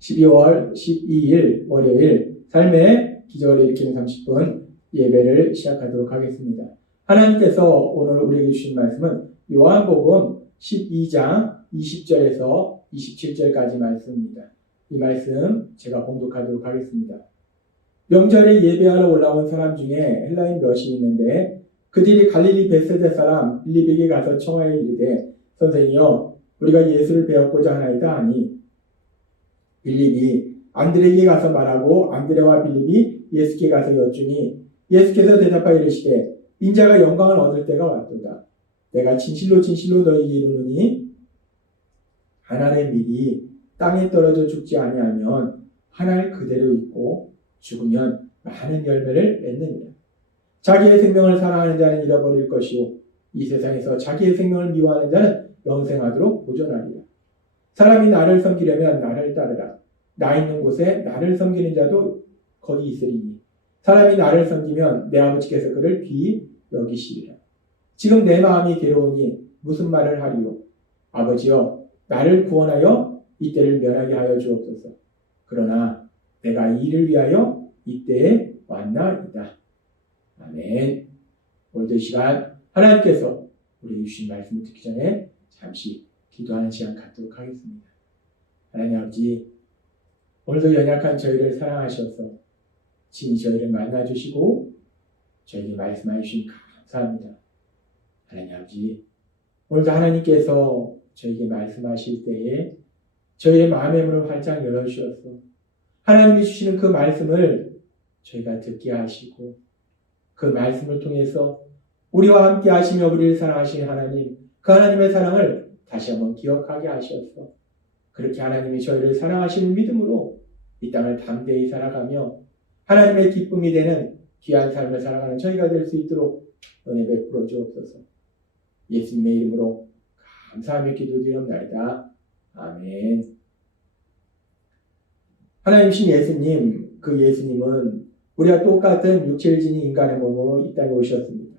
12월 12일 월요일 삶의 기적을 일으키는 30분 예배를 시작하도록 하겠습니다. 하나님께서 오늘 우리에게 주신 말씀은 요한복음 12장 20절에서 27절까지 말씀입니다. 이 말씀 제가 봉독하도록 하겠습니다. 명절에 예배하러 올라온 사람 중에 헬라인 몇이 있는데 그들이 갈릴리 벳세다 사람 빌립에게 가서 청하여 이르되 선생이여 우리가 예수를 배웠고자 하나이다 하니 빌립이 안드레에게 가서 말하고 안드레와 빌립이 예수께 가서 여쭈니 예수께서 대답하여 이르시되 인자가 영광을 얻을 때가 왔도다. 내가 진실로 진실로 너희에게 이르노니 한 알의 밀이 땅에 떨어져 죽지 아니하면 한 알 그대로 있고 죽으면 많은 열매를 맺느니라. 자기의 생명을 사랑하는 자는 잃어버릴 것이요 이 세상에서 자기의 생명을 미워하는 자는 영생하도록 보존하리라. 사람이 나를 섬기려면 나를 따르라. 나 있는 곳에 나를 섬기는 자도 거기 있으리니 사람이 나를 섬기면 내 아버지께서 그를 귀히 여기시리라. 지금 내 마음이 괴로우니 무슨 말을 하리요? 아버지여 나를 구원하여 이때를 면하게 하여 주옵소서. 그러나 내가 이를 위하여 이때에 왔나이다. 아멘. 오늘도 이 시간 하나님께서 우리에게 주신 말씀을 듣기 전에 잠시 기도하는 시간 갖도록 하겠습니다. 하나님 아버지, 오늘도 연약한 저희를 사랑하셔서 친히 저희를 만나주시고 저에게 말씀해 주신 감사합니다. 하나님 아버지, 오늘도 하나님께서 저에게 말씀하실 때에 저희의 마음의 문을 활짝 열어주셔서 하나님이 주시는 그 말씀을 저희가 듣게 하시고 그 말씀을 통해서 우리와 함께 하시며 우리를 사랑하시는 하나님, 그 하나님의 사랑을 다시 한번 기억하게 하셔서 그렇게 하나님이 저희를 사랑하시는 믿음으로 이 땅을 담대히 살아가며 하나님의 기쁨이 되는 귀한 삶을 살아가는 저희가 될 수 있도록 은혜 베풀어 주옵소서. 예수님의 이름으로 감사하며 기도드리옵나이다. 아멘. 하나님이신 예수님, 그 예수님은 우리와 똑같은 육체를 지닌 인간의 몸으로 이 땅에 오셨습니다.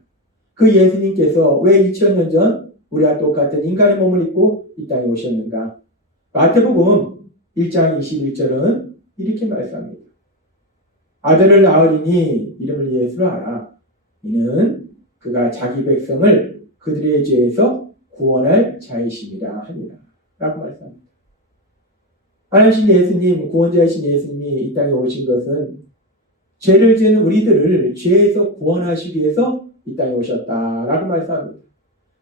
그 예수님께서 왜 2000년 전 우리와 똑같은 인간의 몸을 입고 이 땅에 오셨는가? 마태복음 1장 21절은 이렇게 말씀합니다. 아들을 낳으리니 이름을 예수로 하라. 이는 그가 자기 백성을 그들의 죄에서 구원할 자이심이라 하니라. 라고 말씀합니다. 하나님 예수님, 구원자이신 예수님이 이 땅에 오신 것은 죄를 지은 우리들을 죄에서 구원하시기 위해서 이 땅에 오셨다라고 말씀합니다.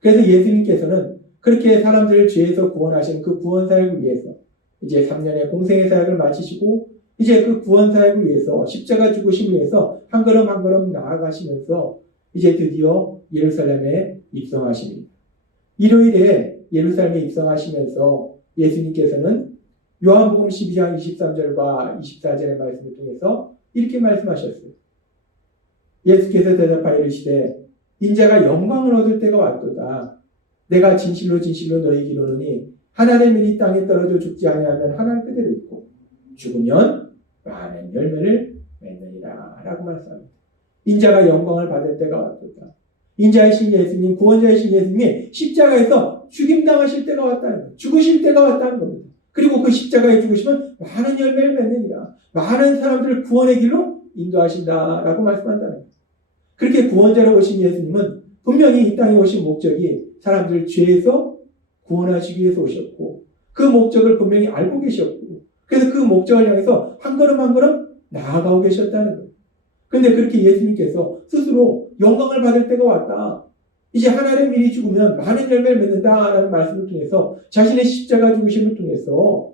그래서 예수님께서는 그렇게 사람들을 죄에서 구원하신 그 구원 사역을 위해서 이제 3년의 공생의 사역을 마치시고 이제 그 구원 사역을 위해서 십자가 죽으심을 위해서 한 걸음 한 걸음 나아가시면서 이제 드디어 예루살렘에 입성하십니다. 일요일에 예루살렘에 입성하시면서 예수님께서는 요한복음 12장 23절과 24절의 말씀을 통해서 이렇게 말씀하셨어요. 예수께서 대답하여 이르시되 인자가 영광을 얻을 때가 왔도다. 내가 진실로 진실로 너희에게 이르노니 한 알의 밀이 땅에 떨어져 죽지 아니하면 한 알 그대로 있고 죽으면 많은 열매를 맺느니라 라고 말씀합니다. 인자가 영광을 받을 때가 왔도다. 인자이신 예수님, 구원자이신 예수님이 십자가에서 죽임당하실 때가 왔다는 거예요. 죽으실 때가 왔다는 겁니다. 그리고 그 십자가에 죽으시면 많은 열매를 맺느니라. 많은 사람들을 구원의 길로 인도하신다라고 말씀한다는 거예요. 그렇게 구원자로 오신 예수님은 분명히 이 땅에 오신 목적이 사람들을 죄에서 구원하시기 위해서 오셨고 그 목적을 분명히 알고 계셨고 그래서 그 목적을 향해서 한 걸음 한 걸음 나아가고 계셨다는 거예요. 그런데 그렇게 예수님께서 스스로 영광을 받을 때가 왔다. 이제 한 알의 밀이 죽으면 많은 열매를 맺는다라는 말씀을 통해서 자신의 십자가 죽으심을 통해서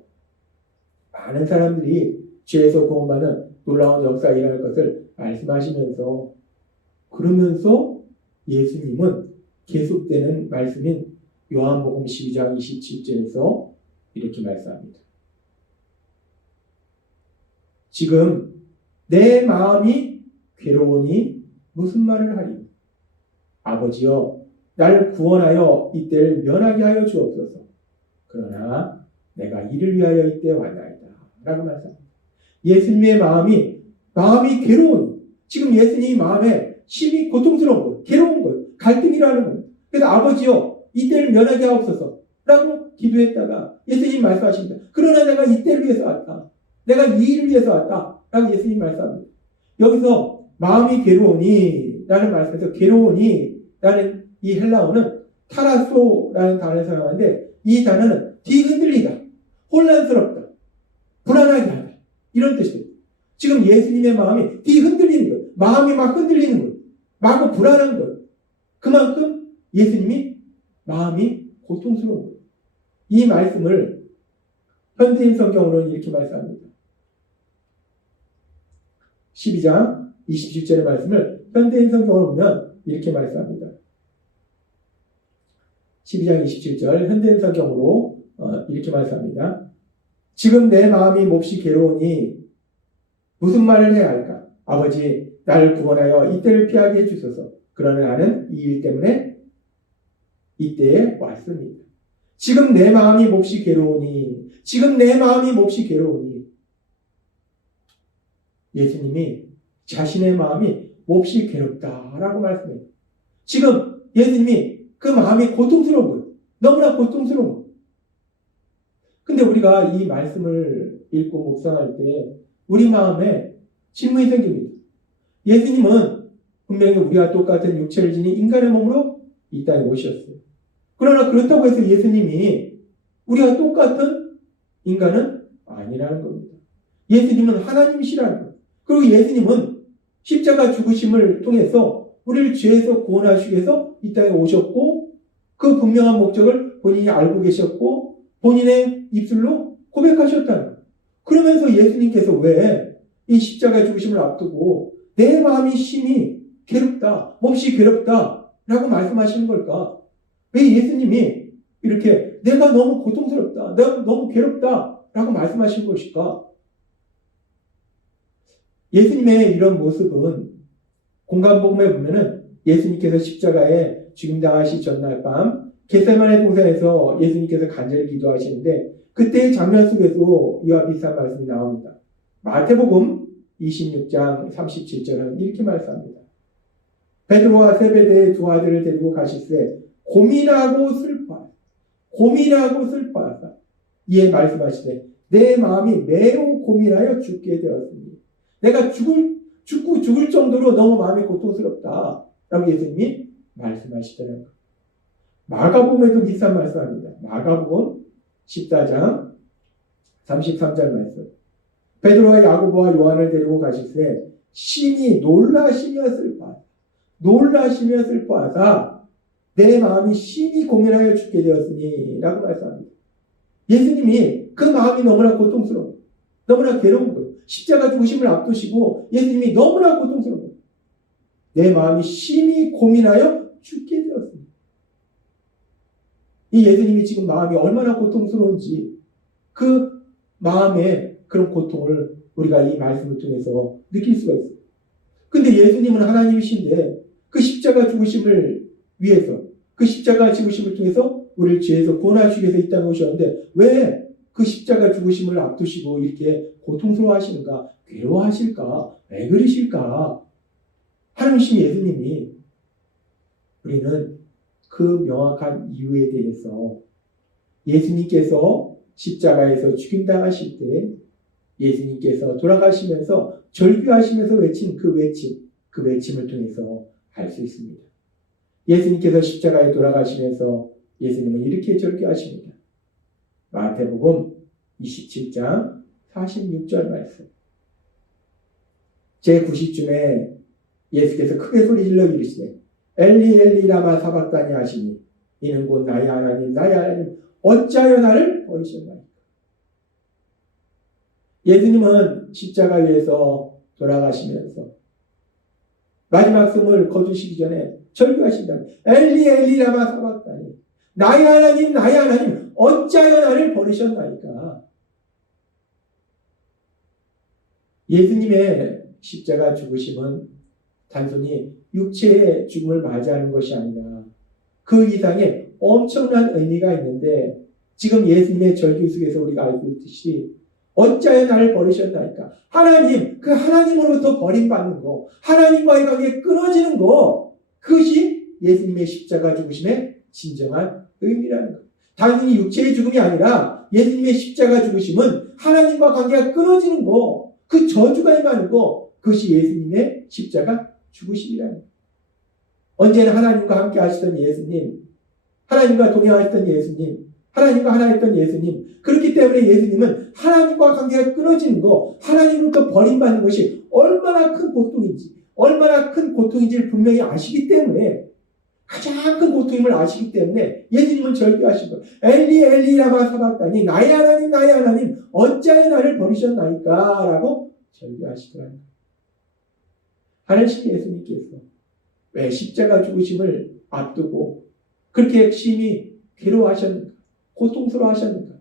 많은 사람들이 죄에서 구원받는 놀라운 역사가 일어날 것을 말씀하시면서 그러면서 예수님은 계속되는 말씀인 요한복음 12장 27절에서 이렇게 말씀합니다. 지금 내 마음이 괴로우니 무슨 말을 하리? 아버지여 나를 구원하여 이때를 면하게 하여 주옵소서. 그러나 내가 이를 위하여 이때 왔나이다. 라고 말씀합니다. 예수님의 마음이 괴로운 지금 예수님의 마음에 심히 고통스러운 거예요. 괴로운 거예요. 갈등이라는 거예요. 그래서 아버지여 이때를 면하게 하옵소서 라고 기도했다가 예수님 말씀하십니다. 그러나 내가 이때를 위해서 왔다. 내가 이 일을 위해서 왔다. 라고 예수님 말씀합니다. 여기서 마음이 괴로우니 라는 말씀에서 괴로우니 라는 이 헬라어는 타라소라는 단어를 사용하는데 이 단어는 뒤흔들리다, 혼란스럽다, 불안하게 하다 이런 뜻이에요. 지금 예수님의 마음이 뒤흔들리는 거예요. 마음이 막 흔들리는 거예요. 마구 불안한 거예요. 그만큼 예수님이 마음이 고통스러운 거예요. 이 말씀을 현대인 성경으로는 이렇게 말씀합니다. 12장 27절의 말씀을 현대인 성경으로 보면 이렇게 말씀합니다. 12장 27절 현대인 성경으로 이렇게 말씀합니다. 지금 내 마음이 몹시 괴로우니 무슨 말을 해야 할까? 아버지, 나를 구원하여 이때를 피하게 해주소서. 그러나 나는 이 일 때문에 이때에 왔습니다. 지금 내 마음이 몹시 괴로우니, 지금 내 마음이 몹시 괴로우니. 예수님이 자신의 마음이 몹시 괴롭다라고 말씀해요. 지금 예수님이 그 마음이 고통스러운 거예요. 너무나 고통스러운 거예요. 근데 우리가 이 말씀을 읽고 묵상할 때 우리 마음에 질문이 생깁니다. 예수님은 분명히 우리와 똑같은 육체를 지닌 인간의 몸으로 이 땅에 오셨어요. 그러나 그렇다고 해서 예수님이 우리와 똑같은 인간은 아니라는 겁니다. 예수님은 하나님이시라는 거예요. 그리고 예수님은 십자가 죽으심을 통해서 우리를 죄에서 구원하시기 위해서 이 땅에 오셨고 그 분명한 목적을 본인이 알고 계셨고 본인의 입술로 고백하셨다는 거예요. 그러면서 예수님께서 왜 이 십자가 죽으심을 앞두고 내 마음이 심히 괴롭다, 몹시 괴롭다 라고 말씀하시는 걸까? 왜 예수님이 이렇게 내가 너무 고통스럽다, 내가 너무 괴롭다 라고 말씀하신 것일까? 예수님의 이런 모습은 공간복음에 보면은 예수님께서 십자가에 죽임당하시 전날 밤 겟세마네 동산에서 예수님께서 간절히 기도하시는데 그때의 장면 속에서 이와 비슷한 말씀이 나옵니다. 마태복음 26장 37절은 이렇게 말씀합니다. 베드로와 세베대의 두 아들을 데리고 가실새 고민하고 슬퍼하사 이에 말씀하시되 내 마음이 매우 고민하여 죽게 되었으니 내가 죽을 정도로 너무 마음이 고통스럽다 라고 예수님이 말씀하시더라고요. 마가복음에도 비슷한 말씀합니다. 마가복음 14장 33절 말씀. 베드로와 야고보와 요한을 데리고 가실새 심히 놀라시며 슬퍼하사 내 마음이 심히 고민하여 죽게 되었으니 라고 말씀합니다. 예수님이 그 마음이 너무나 고통스러운 거예요. 너무나 괴로운 거예요. 십자가 죽으심을 앞두시고 예수님이 너무나 고통스러운 거예요. 내 마음이 심히 고민하여 죽게 되었습니다. 이 예수님이 지금 마음이 얼마나 고통스러운지 그 마음의 그런 고통을 우리가 이 말씀을 통해서 느낄 수가 있어요. 근데 예수님은 하나님이신데 그 십자가 죽으심을 위해서 그 십자가 죽으심을 통해서 우리를 죄에서 구원하시기 위해서 이 땅에 오셨는데 왜 그 십자가 죽으심을 앞두시고 이렇게 고통스러워 하시는가? 괴로워하실까? 왜 그러실까? 하나님이신 예수님이 우리는 그 명확한 이유에 대해서 예수님께서 십자가에서 죽임당하실 때 예수님께서 돌아가시면서 절규하시면서 외친 그 외침을 통해서 알 수 있습니다. 예수님께서 십자가에 돌아가시면서 예수님은 이렇게 절규하십니다. 마태복음 27장 46절 말씀. 제90쯤에 예수께서 크게 소리질러 이르시되 엘리 엘리 라마 사박다니 하시니 이는 곧 나의 하나님 어찌하여 나를 버리셨나이까. 예수님은 십자가 위에서 돌아가시면서 마지막 숨을 거두시기 전에 절규하신다. 엘리 엘리 라마 사박다니 나의 하나님 어찌하여 나를 버리셨나이까. 예수님의 십자가 죽으심은 단순히 육체의 죽음을 맞이하는 것이 아니라 그 이상의 엄청난 의미가 있는데 지금 예수님의 절규 속에서 우리가 알고 있듯이 어찌하여 나를 버리셨나이까. 하나님, 그 하나님으로부터 버림받는 거, 하나님과의 관계 끊어지는 거, 그것이 예수님의 십자가 죽으심의 진정한 의미라는 것. 단순히 육체의 죽음이 아니라 예수님의 십자가 죽으심은 하나님과 관계가 끊어지는 거, 그 저주가 임하는 거, 그것이 예수님의 십자가 죽으심이라는 거예요. 언제나 하나님과 함께 하시던 예수님, 하나님과 동행하시던 예수님, 하나님과 하나였던 예수님. 그렇기 때문에 예수님은 하나님과 관계가 끊어지는 거, 하나님으로부터 버림받는 것이 얼마나 큰 고통인지, 얼마나 큰 고통인지를 분명히 아시기 때문에, 가장 큰 고통임을 아시기 때문에 예수님은 절규하신 거예요. 엘리 엘리 라마 사박다니, 나의 하나님 나의 하나님 어찌하여 나를 버리셨나이까 라고 절규하시더라는 거예요. 하나님 예수님께서 왜 십자가 죽으심을 앞두고 그렇게 심히 괴로워하셨는가, 고통스러워하셨는가?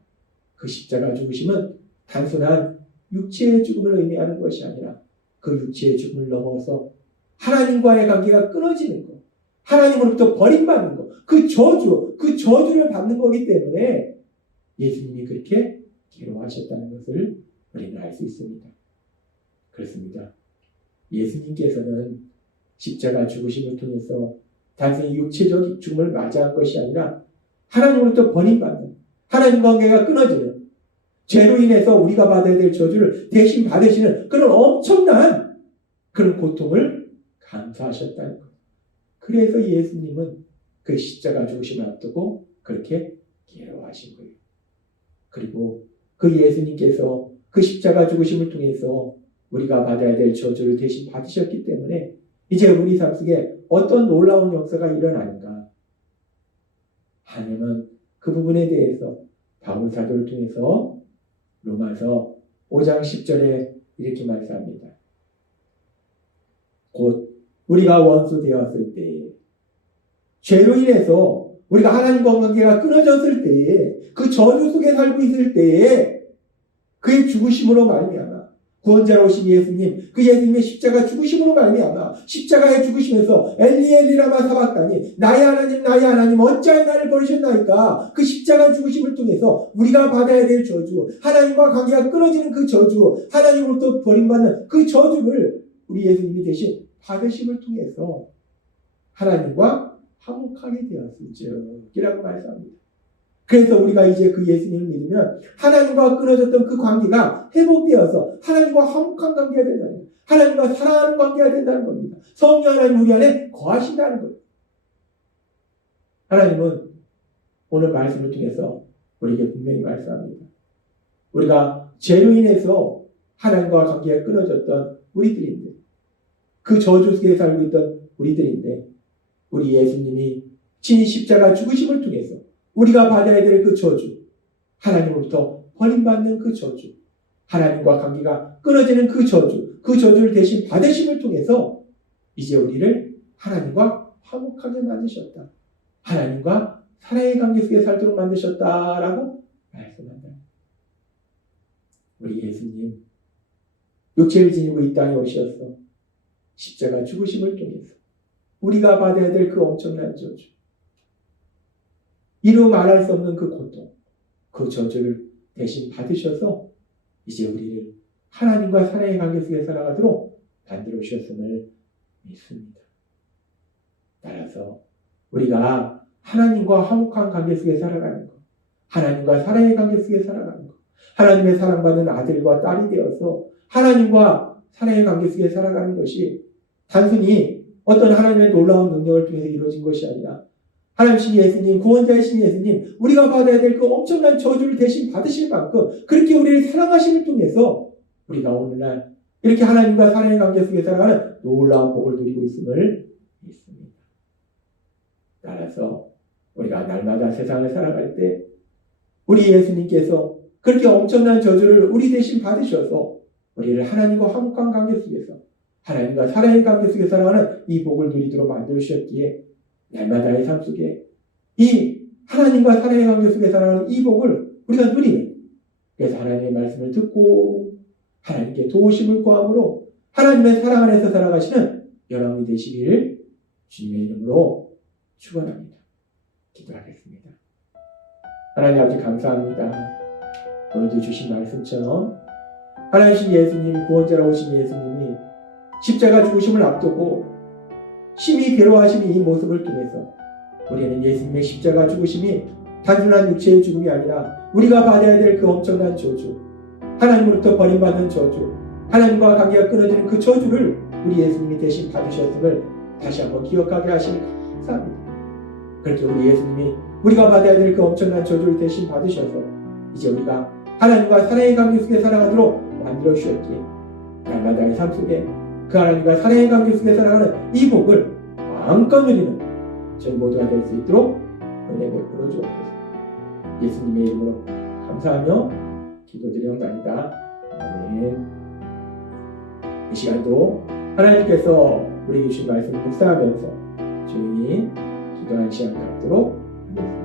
그 십자가 죽으심은 단순한 육체의 죽음을 의미하는 것이 아니라 그 육체의 죽음을 넘어서 하나님과의 관계가 끊어지는 것, 하나님으로부터 버림받는 것, 그 저주를 받는 거기 때문에 예수님이 그렇게 괴로워하셨다는 것을 우리는 알 수 있습니다. 그렇습니다. 예수님께서는 십자가 죽으심을 통해서 단순히 육체적 죽음을 맞이한 것이 아니라 하나님으로부터 버림받는, 하나님 관계가 끊어지는, 죄로 인해서 우리가 받아야 될 저주를 대신 받으시는 그런 엄청난 그런 고통을 감수하셨다는 것. 그래서 예수님은 그 십자가 죽으심을 앞두고 그렇게 괴로워하신 거예요. 그리고 그 예수님께서 그 십자가 죽으심을 통해서 우리가 받아야 될 저주를 대신 받으셨기 때문에 이제 우리 삶 속에 어떤 놀라운 역사가 일어나는가? 하나님은 그 부분에 대해서 바울 사도를 통해서 로마서 5장 10절에 이렇게 말씀합니다. 곧 우리가 원수 되었을 때에, 죄로 인해서 우리가 하나님과 관계가 끊어졌을 때에, 그 저주 속에 살고 있을 때에 그의 죽으심으로 말미암아 구원자로 오신 예수님, 그 예수님의 십자가 죽으심으로 말미암아 십자가에 죽으시면서 엘리 엘리 라마 사박다니, 나의 하나님 어찌하여 나를 버리셨나이까? 그 십자가 죽으심을 통해서 우리가 받아야 될 저주, 하나님과 관계가 끊어지는 그 저주, 하나님으로부터 버림받는 그 저주를 우리 예수님이 대신 받으심을 통해서 하나님과 화목하게 되었을지라고 말씀합니다. 그래서 우리가 이제 그 예수님을 믿으면 하나님과 끊어졌던 그 관계가 회복되어서 하나님과 화목한 관계가 된다는 거예요. 하나님과 사랑하는 관계가 된다는 겁니다. 성령 하나님 우리 안에 거하신다는 거예요. 하나님은 오늘 말씀을 통해서 우리에게 분명히 말씀합니다. 우리가 죄로 인해서 하나님과 관계가 끊어졌던 우리들인데, 그 저주 속에 살고 있던 우리들인데, 우리 예수님이 친히 십자가 죽으심을 통해서 우리가 받아야 될 그 저주, 하나님으로부터 버림받는 그 저주, 하나님과 관계가 끊어지는 그 저주를 대신 받으심을 통해서 이제 우리를 하나님과 화목하게 만드셨다. 하나님과 사랑의 관계 속에 살도록 만드셨다라고 말씀한다. 우리 예수님, 육체를 지니고 이 땅에 오셔서 십자가 죽으심을 통해서 우리가 받아야 될 그 엄청난 저주, 이루 말할 수 없는 그 고통, 그 저주를 대신 받으셔서 이제 우리를 하나님과 사랑의 관계 속에 살아가도록 만들어 주셨음을 믿습니다. 따라서 우리가 하나님과 화목한 관계 속에 살아가는 것, 하나님과 사랑의 관계 속에 살아가는 것, 하나님의 사랑받는 아들과 딸이 되어서 하나님과 사랑의 관계 속에 살아가는 것이 단순히 어떤 하나님의 놀라운 능력을 통해서 이루어진 것이 아니라 하나님신 예수님, 구원자이신 예수님, 우리가 받아야 될 그 엄청난 저주를 대신 받으실 만큼 그렇게 우리를 사랑하심을 통해서 우리가 오늘날 이렇게 하나님과 사랑의 관계 속에 살아가는 놀라운 복을 누리고 있음을 믿습니다. 따라서 우리가 날마다 세상을 살아갈 때 우리 예수님께서 그렇게 엄청난 저주를 우리 대신 받으셔서 우리를 하나님과 화목한 관계 속에서 하나님과 사랑의 관계 속에 살아가는 이 복을 누리도록 만들어주셨기에 날마다의 삶 속에 이 하나님과 사랑의 관계 속에 살아가는 이 복을 우리가 누리는, 그래서 하나님의 말씀을 듣고 하나님께 도우심을 구함으로 하나님의 사랑 안에서 살아가시는 여러분이 되시기를 주님의 이름으로 축원합니다. 기도하겠습니다. 하나님 아버지 감사합니다. 오늘도 주신 말씀처럼 하나님 예수님, 구원자로 오신 예수님이 십자가 죽으심을 앞두고 심히 괴로워하시는 이 모습을 통해서 우리는 예수님의 십자가 죽으심이 단순한 육체의 죽음이 아니라 우리가 받아야 될 그 엄청난 저주, 하나님으로부터 버림받는 저주, 하나님과 관계가 끊어지는 그 저주를 우리 예수님이 대신 받으셨음을 다시 한번 기억하게 하시니 감사합니다. 그렇게 우리 예수님이 우리가 받아야 될 그 엄청난 저주를 대신 받으셔서 이제 우리가 하나님과 사랑의 관계 속에 살아가도록 만들어 주셨기에 날마다의 삶 속에 그 하나님과 사랑의 관계 속에 살아가는 이 복을 마음껏 누리는 저희 모두가 될 수 있도록 은혜 베풀어 주옵소서. 예수님의 이름으로 감사하며 기도드리옵나이다. 아멘. 이 시간도 하나님께서 우리에게 주신 말씀을 묵상하면서 조용히 기도하는 시간 갖도록 하겠습니다.